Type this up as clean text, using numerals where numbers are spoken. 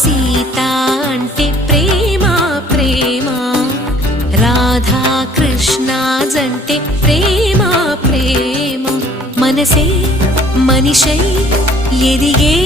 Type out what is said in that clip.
సీత అంటే ప్రేమ ప్రేమ, రాధా కృష్ణ జంటే ప్రేమ ప్రేమ, మనసే మనిషై ఎదిగే